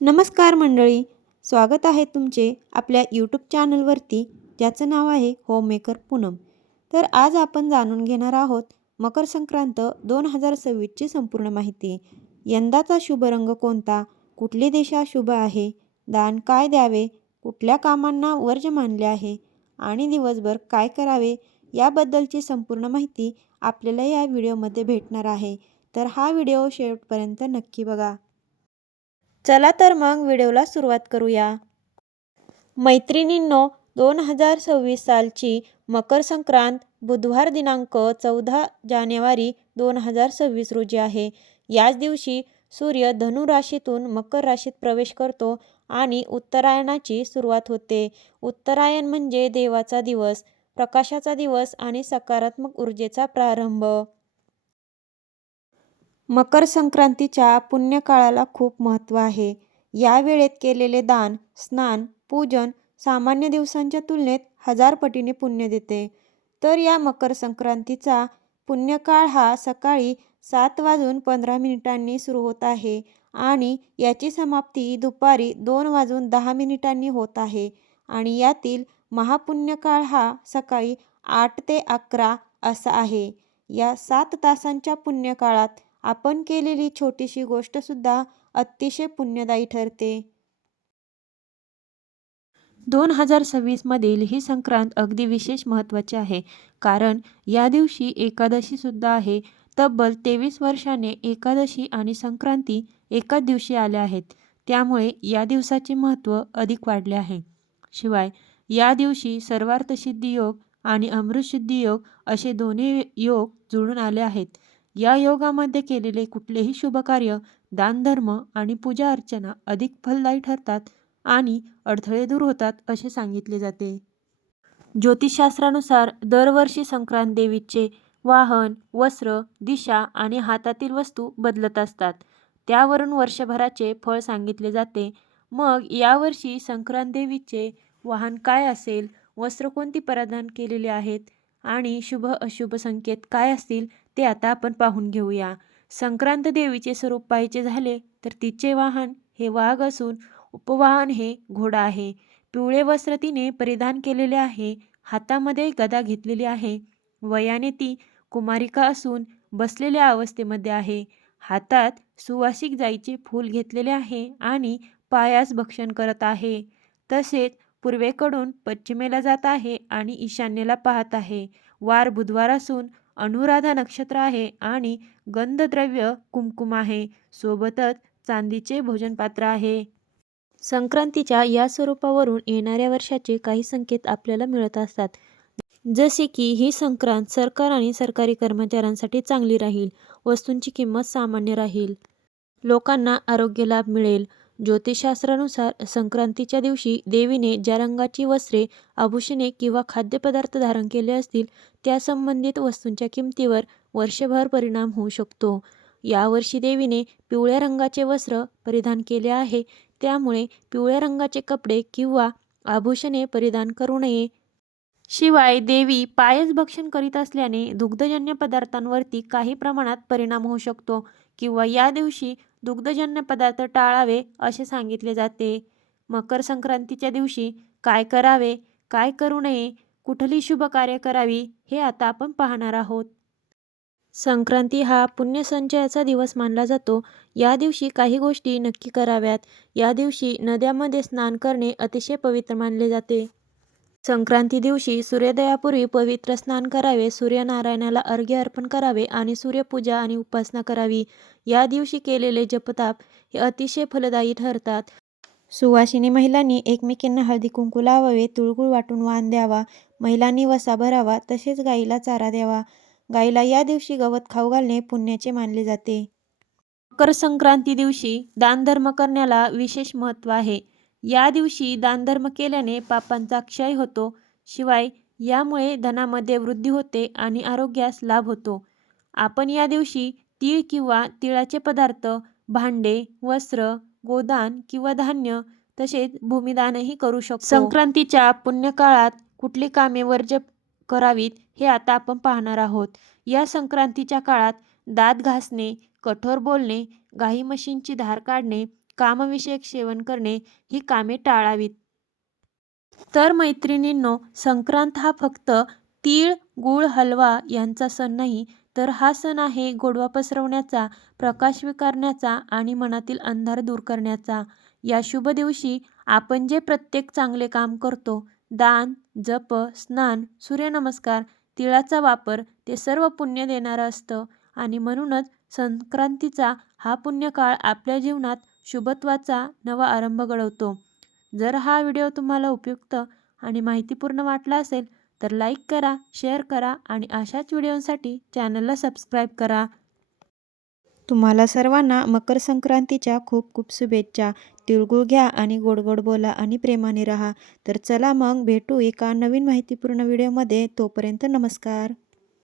नमस्कार मंडळी, स्वागत आहे तुमचे आपल्या यूट्यूब चॅनलवरती, ज्याचं नाव आहे होममेकर पूनम. तर आज आपण जाणून घेणार आहोत मकर संक्रांत 2026ची संपूर्ण माहिती. यंदाचा शुभ रंग कोणता, कुठली दिशा शुभ आहे, दान काय द्यावे, कुठल्या कामांना वर्ज्य मानले आहे आणि दिवसभर काय करावे याबद्दलची संपूर्ण माहिती आपल्याला या व्हिडिओमध्ये भेटणार आहे. तर हा व्हिडिओ शेवटपर्यंत नक्की बघा. चला तर मग व्हिडिओला सुरुवात करूया. मैत्रिणींनो, 2026 सालची मकर संक्रांत बुधवार दिनांक 14 जानेवारी 2026 रोजी आहे. याच दिवशी सूर्य धनु राशीतून मकर राशीत प्रवेश करतो आणि उत्तरायणाची सुरुवात होते. उत्तरायण म्हणजे देवाचा दिवस, प्रकाशाचा दिवस आणि सकारात्मक ऊर्जेचा प्रारंभ. मकर संक्रांतीच्या पुण्यकाळाला खूप महत्त्व आहे. या वेळेत केलेले दान, स्नान, पूजन सामान्य दिवसांच्या तुलनेत 1000 पटीने पुण्य देते. तर या मकर संक्रांतीचा पुण्यकाळ हा सकाळी 7:15 सुरू होत आहे आणि याची समाप्ती दुपारी 2:10 होत आहे आणि यातील महापुण्यकाळ हा सकाळी 8 ते 11 असा आहे. या 7 तासांच्या पुण्यकाळात आपण केलेली छोटीशी गोष्टसुद्धा अतिशय पुण्यदायी ठरते. 2026 मधील ही संक्रांत अगदी विशेष महत्त्वाची आहे, कारण या दिवशी एकादशी सुद्धा आहे. तब्बल 23 वर्षाने एकादशी आणि संक्रांती एकाच दिवशी आल्या आहेत. त्यामुळे या दिवसाचे महत्त्व अधिक वाढले आहे. शिवाय या दिवशी सर्वार्थसिद्धी योग आणि अमृतसिद्धी योग असे दोन्ही योग जुळून आले आहेत. या योगामध्ये केलेले कुठलेही शुभकार्य, दानधर्म आणि पूजा अर्चना अधिक फलदायी ठरतात आणि अडथळे दूर होतात असे सांगितले जाते. ज्योतिषशास्त्रानुसार दरवर्षी संक्रांत देवीचे वाहन, वस्त्र, दिशा आणि हातातील वस्तू बदलत असतात. त्यावरून वर्षभराचे फळ सांगितले जाते. मग यावर्षी संक्रांत देवीचे वाहन काय असेल, वस्त्र कोणती परिधान केलेली आहेत आणि शुभ अशुभ संकेत काय असतील ते आता आपण पाहून घेऊया. संक्रांत देवीचे स्वरूप पाहायचे झाले तर तिचे वाहन हे वाघ असून उपवाहन हे घोडा आहे. पिवळे वस्त्र तिने परिधान केलेले आहे. हातामध्ये गदा घेतलेली आहे. वयाने ती कुमारिका असून बसलेल्या अवस्थेमध्ये आहे. हातात सुवासिक जाईचे फूल घेतलेले आहे आणि पायास भक्षण करत आहे. तसेच पूर्वेकडून पश्चिमेला जात आहे आणि ईशान्येला पाहत आहे. वार बुधवार असून अनुराधा नक्षत्र आहे आणि गंधद्रव्य कुमकुम आहे. सोबतच चांदीचे भोजनपात्र आहे. संक्रांतीच्या या स्वरूपावरून येणाऱ्या वर्षाचे काही संकेत आपल्याला मिळत असतात. जसे की ही संक्रांत सरकार आणि सरकारी कर्मचाऱ्यांसाठी चांगली राहील. वस्तूंची किंमत सामान्य राहील. लोकांना आरोग्य लाभ मिळेल. ज्योतिषशास्त्रानुसार संक्रांतीच्या दिवशी देवीने ज्या रंगाची वस्त्रे, आभूषणे किंवा खाद्यपदार्थ धारण केले असतील त्या संबंधित वस्तूंच्या किमतीवर वर्षभर परिणाम होऊ शकतो. यावर्षी देवीने पिवळ्या रंगाचे वस्त्र परिधान केले आहे, त्यामुळे पिवळ्या रंगाचे कपडे किंवा आभूषणे परिधान करू नये. शिवाय देवी पायस भक्षण करीत असल्याने दुग्धजन्य पदार्थांवरती काही प्रमाणात परिणाम होऊ शकतो किंवा या दिवशी दुग्धजन्य पदार्थ टाळावे असे सांगितले जाते. मकर संक्रांतीच्या दिवशी काय करावे, काय करू नये, कुठली शुभ कार्य करावी हे आता आपण पाहणार आहोत. संक्रांती हा पुण्यसंचयाचा दिवस मानला जातो. या दिवशी काही गोष्टी नक्की कराव्यात. या दिवशी नद्यांमध्ये स्नान करणे अतिशय पवित्र मानले जाते. संक्रांती दिवशी सूर्योदयापूर्वी पवित्र स्नान करावे, सूर्यनारायणाला अर्घ्य अर्पण करावे आणि सूर्यपूजा आणि उपासना करावी. या दिवशी केलेले जपताप हे अतिशय फलदायी ठरतात. सुवासिनी महिलांनी एकमेकींना हळदी कुंकू लावावे, तिळगुळ वाटून वाण द्यावा, महिलांनी वसा भरावा, तसेच गाईला चारा द्यावा. गाईला या दिवशी गवत खाऊ घालणे पुण्याचे मानले जाते. मकर संक्रांती दिवशी दानधर्म करण्याला विशेष महत्त्व आहे. या दिवशी दानधर्म केल्याने पापांचा क्षय होतो. शिवाय यामुळे धनामध्ये वृद्धी होते आणि आरोग्यास लाभ होतो. आपण या दिवशी तीळ किंवा तिळाचे पदार्थ, भांडे, वस्त्र, गोदान किंवा धान्य तसेच भूमिदानही करू शकतो. संक्रांतीच्या पुण्यकाळात कुठली कामे वर्ज्य करावीत हे आता आपण पाहणार आहोत. या संक्रांतीच्या काळात दात घासणे, कठोर बोलणे, गाई म्हशींची धार काढणे, कामविषयक सेवन करणे ही कामे टाळावीत. तर मैत्रिणींनो, संक्रांत हा फक्त तीळ, गूळ, हलवा यांचा सण नाही, तर हा सण आहे गोडवा पसरवण्याचा, प्रकाश स्वीकारण्याचा आणि मनातील अंधार दूर करण्याचा. या शुभ दिवशी आपण जे प्रत्येक चांगले काम करतो, दान, जप, स्नान, सूर्यनमस्कार, तिळाचा वापर, ते सर्व पुण्य देणारं असतं आणि म्हणूनच संक्रांतीचा हा पुण्यकाळ आपल्या जीवनात शुभत्वाचा नवा आरंभ घडवतो. जर हा व्हिडिओ तुम्हाला उपयुक्त आणि माहितीपूर्ण वाटला असेल तर लाईक करा, शेअर करा आणि अशाच व्हिडिओसाठी चॅनलला सबस्क्राईब करा. तुम्हाला सर्वांना मकर संक्रांतीच्या खूप खूप शुभेच्छा. तिळगुळ घ्या आणि गोड गोड बोला आणि प्रेमाने राहा. तर चला मग भेटू एका नवीन माहितीपूर्ण व्हिडिओमध्ये. तोपर्यंत नमस्कार.